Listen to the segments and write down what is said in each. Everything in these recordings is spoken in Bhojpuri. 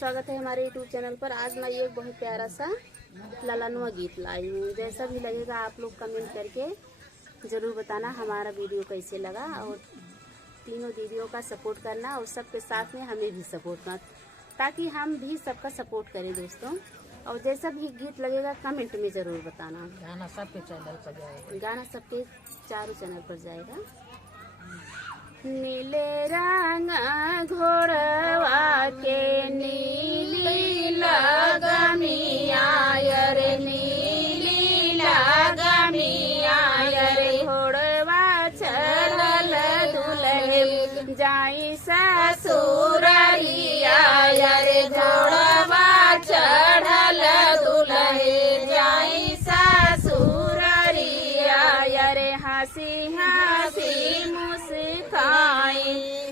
स्वागत है हमारे यूट्यूब चैनल पर। आज मैं ये बहुत प्यारा सा ललनुआ गीत लाई हूँ। जैसा भी लगेगा आप लोग कमेंट करके ज़रूर बताना हमारा वीडियो कैसे लगा, और तीनों दीदियों का सपोर्ट करना और सबके साथ में हमें भी सपोर्ट करना, ताकि हम भी सबका सपोर्ट करें दोस्तों। और जैसा भी गीत लगेगा कमेंट में ज़रूर बताना। गाना सबके चैनल पर जाएगा, गाना सबके चारों चैनल पर जाएगा। नीले रंग घोड़वा के नीली लगमिया रे, नीली लगमिया रे, घोड़वा चलल दुल्हे जाई ससुररिया रे, घोड़वा चढ़ल दुल्हे जाई ससुररिया रे। हंसी हंसी मुस्काई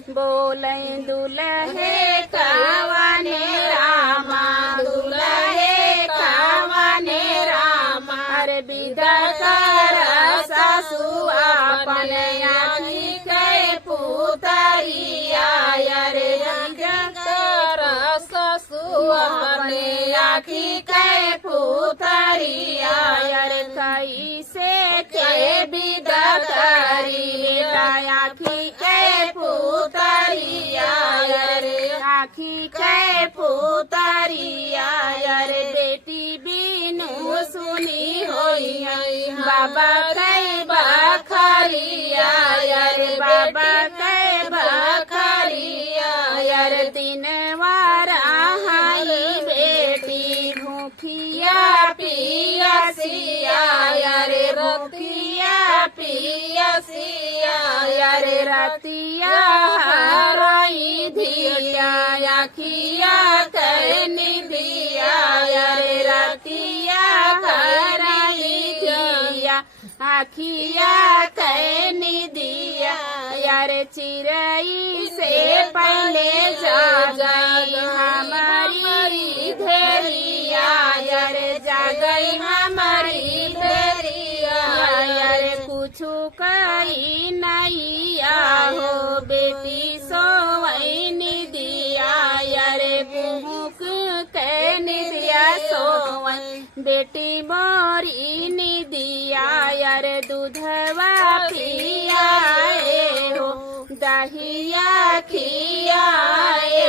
बोले दुल्हे कवने रामा, दुल्हे कवने रामा। अरे विदा कर सासु अपन आखी के पुतरिया रे, विदा कर सासु अपन आखी के पुतरिया रे। कैसे के विदा करी आखी के पुतरिया रे, आखी के पुतरिया रे। बेटी बिनु सुनी होई बाबा के बखरिया रे, बाबा के बखरिया रे। दिन वारा हाई बेटी भूखिया पियसिया रे, भूखिया पियसिया रे। रतिया हराई धिया आखिया कहनी दिया रे, रतिया हराई धिया आखिया कहनी दिया रे। चिरई से पहले जागई हमारी धेरिया रे, जागई हमारी धेरिया रे। कुछु कई नहीं आहो बेटी सोवई दिया रे, भूख के निदिया सोवई बेटी मोरी निदिया रे। दूधवा पियाए हो दहिया खियाए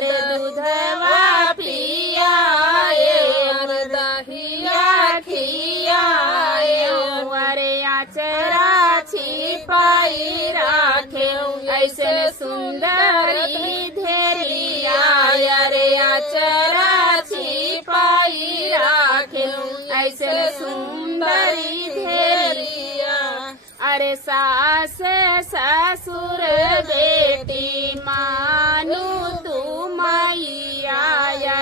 रे, दूधवा पियाए रे, दहिया खियाए रे। आचरा छिपाई राखे ऐसे सुंदरी धेरिया रे, आचरा छिपाई राखे ऐसे सुंदरी धेरिया। अरे सास ससुर बेटी मानू तू मैया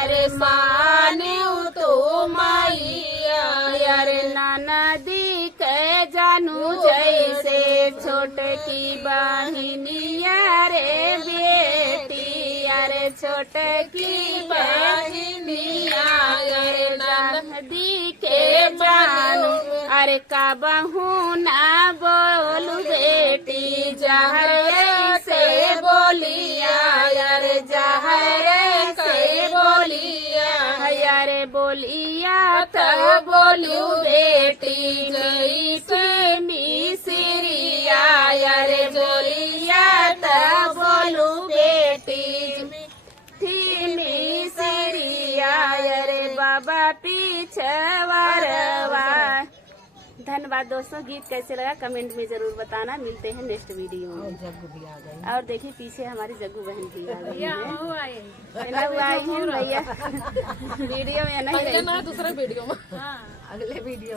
रे, मानू तू मैया रे। ननदी के जानू जैसे छोटकी बहिनिया रे बेटी, अरे छोटकी बहिनिया रे। ननदी के जानू अरे का बहू ना बोलू बेटी, जहर से बोलिया रे, जहर से बोलिया रे। बोलिया तो बोलू बेटी जैसे मिसरिया रे, बोलिया तो बोलू बेटी मिसरिया रे। बाबा पीछवारवा। धन्यवाद दोस्तों। गीत कैसे लगा कमेंट में जरूर बताना। मिलते हैं नेक्स्ट वीडियो में। जग्गू भी आ गई, और देखिए पीछे हमारी जग्गू बहन भी आ गई है। आई है भैया वीडियो में नहीं, दूसरे वीडियो में। अगले वीडियो